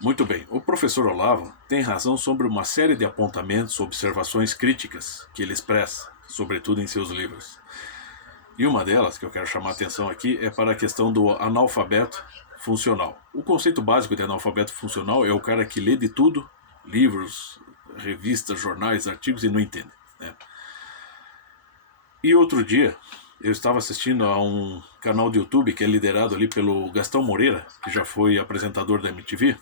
Muito bem, o professor Olavo tem razão sobre uma série de apontamentos, observações críticas que ele expressa, sobretudo em seus livros. E uma delas, que eu quero chamar a atenção aqui, é para a questão do analfabeto funcional. O conceito básico de analfabeto funcional é o cara que lê de tudo, livros, revistas, jornais, artigos e não entende, né? E outro dia, eu estava assistindo a um canal de YouTube que é liderado ali pelo Gastão Moreira, que já foi apresentador da MTV,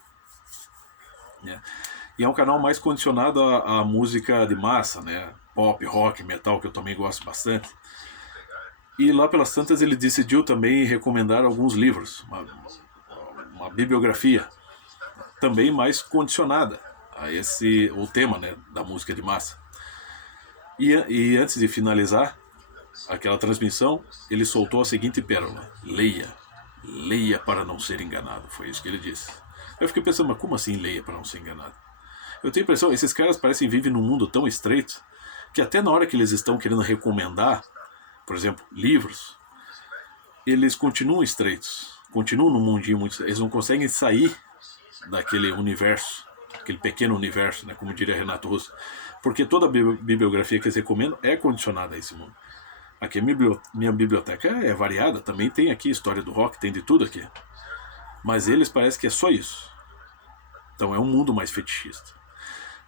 né? E é um canal mais condicionado à música de massa, né? Pop, rock, metal, que eu também gosto bastante. E lá pelas tantas ele decidiu também recomendar alguns livros, uma bibliografia também mais condicionada a esse o tema, né, da música de massa. E antes de finalizar aquela transmissão, ele soltou a seguinte pérola: leia, leia para não ser enganado. Foi isso que ele disse. Eu fiquei pensando, mas como assim leia para não ser enganado? Eu tenho a impressão, esses caras parecem vivem num mundo tão estreito que até na hora que eles estão querendo recomendar, por exemplo, livros, eles continuam estreitos, continuam num mundinho muito estreito. Eles não conseguem sair daquele universo, aquele pequeno universo, né, como diria Renato Russo, porque toda a bibliografia que eles recomendam é condicionada a esse mundo. Aqui a minha biblioteca é variada, também tem aqui história do rock, tem de tudo aqui. Mas eles parecem que é só isso. Então é um mundo mais fetichista.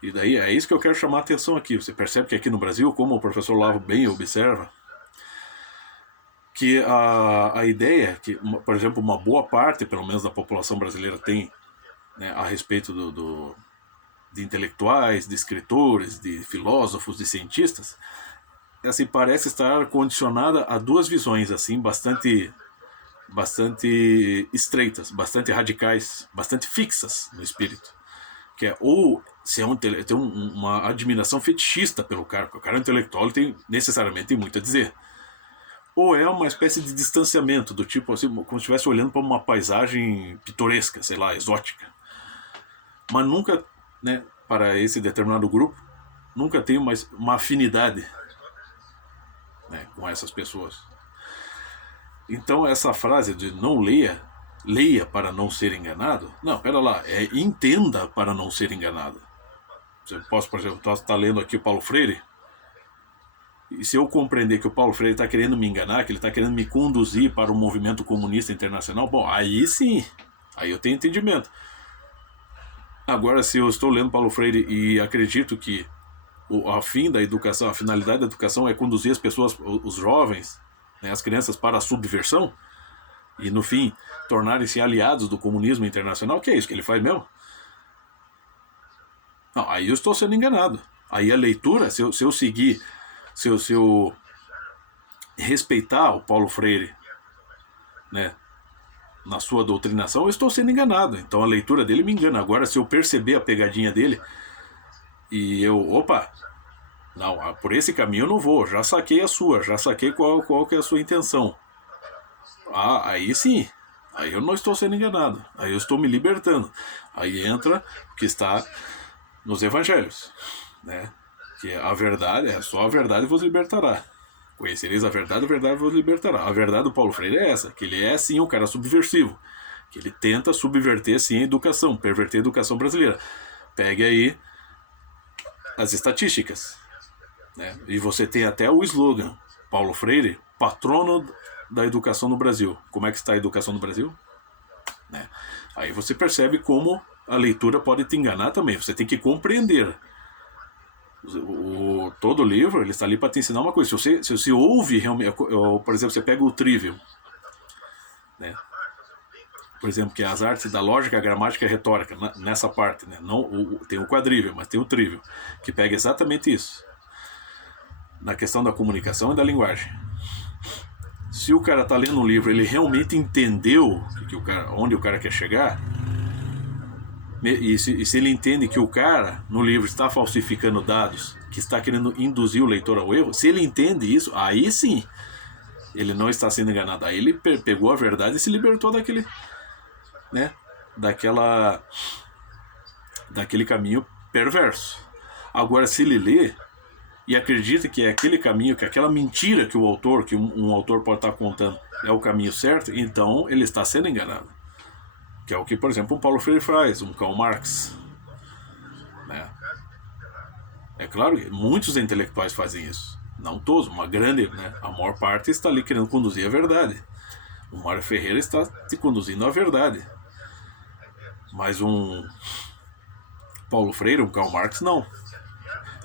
E daí é isso que eu quero chamar a atenção aqui. Você percebe que aqui no Brasil, como o professor Lavo bem observa, que a ideia que, por exemplo, uma boa parte, pelo menos, da população brasileira tem, né, a respeito de intelectuais, de escritores, de filósofos, de cientistas, assim, parece estar condicionada a duas visões assim bastante estreitas, bastante radicais, bastante fixas no espírito. Que é ou se é tem uma admiração fetichista pelo cara, porque o cara é intelectual, ele tem necessariamente tem muito a dizer. Ou é uma espécie de distanciamento, do tipo assim, como se estivesse olhando para uma paisagem pitoresca, sei lá, exótica. Mas nunca, né, para esse determinado grupo, nunca tem uma afinidade, né, com essas pessoas. Então essa frase de não leia, leia para não ser enganado, não, pera lá, é entenda para não ser enganado. Você posso, por exemplo, estar lendo aqui o Paulo Freire, e se eu compreender que o Paulo Freire está querendo me enganar, que ele está querendo me conduzir para o movimento comunista internacional, bom, aí sim, aí eu tenho entendimento. Agora, se eu estou lendo Paulo Freire e acredito que a fim da educação, a finalidade da educação é conduzir as pessoas, os jovens, né, as crianças para a subversão, e no fim tornarem-se aliados do comunismo internacional, que é isso que ele faz mesmo? Não, aí eu estou sendo enganado. Aí a leitura, se eu seguir, se eu respeitar o Paulo Freire, né, na sua doutrinação, eu estou sendo enganado. Então a leitura dele me engana. Agora, se eu perceber a pegadinha dele e opa, não, por esse caminho eu não vou, já saquei a sua, já saquei qual que é a sua intenção. Ah, aí sim, aí eu não estou sendo enganado, aí eu estou me libertando. Aí entra o que está nos evangelhos, né? Que a verdade, só a verdade vos libertará. Conhecereis a verdade vos libertará. A verdade do Paulo Freire é essa, que ele é sim um cara subversivo, que ele tenta subverter sim a educação, perverter a educação brasileira. Pegue aí as estatísticas, né? E você tem até o slogan, Paulo Freire, patrono da educação no Brasil. Como é que está a educação no Brasil? Né? Aí você percebe como a leitura pode te enganar também. Você tem que compreender. Todo livro ele está ali para te ensinar uma coisa. Se você ouve realmente, por exemplo, você pega o Trivium, né? Por exemplo, que é as artes da lógica, gramática e retórica, nessa parte, né? Não, tem o quadrível, mas tem o Trivium, que pega exatamente isso, na questão da comunicação e da linguagem. Se o cara está lendo um livro, ele realmente entendeu onde o cara quer chegar, e se ele entende que o cara no livro está falsificando dados, que está querendo induzir o leitor ao erro, se ele entende isso, aí sim ele não está sendo enganado. Aí ele pegou a verdade e se libertou daquele, né, daquele caminho perverso. Agora, se ele lê e acredita que é aquele caminho, que aquela mentira que o autor, que um autor pode estar contando, é o caminho certo, então ele está sendo enganado. Que é o que, por exemplo, um Paulo Freire faz, um Karl Marx, né? É claro que muitos intelectuais fazem isso. Não todos, uma grande, né? A maior parte está ali querendo conduzir a verdade. O Mário Ferreira está te conduzindo à verdade. Mas um Paulo Freire, um Karl Marx, não.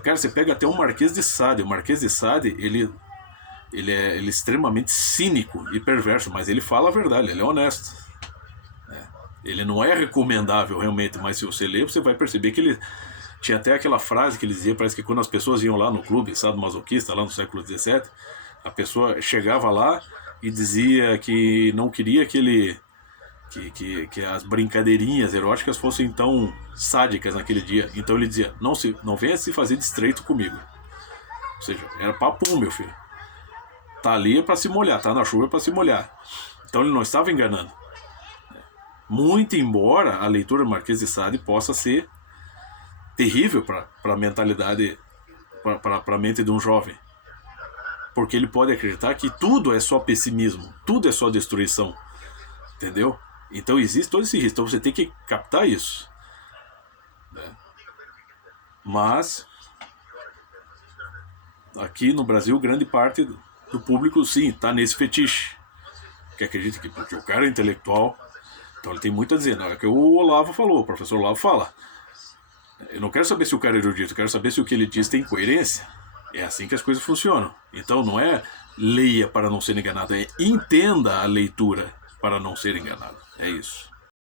Cara, você pega até o Marquês de Sade. O Marquês de Sade, ele é extremamente cínico e perverso, mas ele fala a verdade, ele é honesto. Ele não é recomendável realmente, mas se você ler, você vai perceber que ele tinha até aquela frase que ele dizia, parece que quando as pessoas iam lá no clube sadomasoquista, lá no século XVII, a pessoa chegava lá e dizia que não queria que ele que as brincadeirinhas eróticas fossem tão sádicas naquele dia. Então ele dizia, não venha se fazer de estreito comigo. Ou seja, era papum, meu filho. Tá ali é para se molhar, tá na chuva é para se molhar. Então ele não estava enganando. Muito embora a leitura do Marquês de Sade possa ser terrível para a mentalidade, para a mente de um jovem. Porque ele pode acreditar que tudo é só pessimismo, tudo é só destruição. Entendeu? Então existe todo esse risco. Então você tem que captar isso. Mas aqui no Brasil, grande parte do público, sim, está nesse fetiche. Que acredita que porque o cara é intelectual, então ele tem muito a dizer. Não é que o Olavo falou, o professor Olavo fala. Eu não quero saber se o cara é erudito, eu quero saber se o que ele diz tem coerência. É assim que as coisas funcionam. Então não é leia para não ser enganado, é entenda a leitura para não ser enganado. É isso.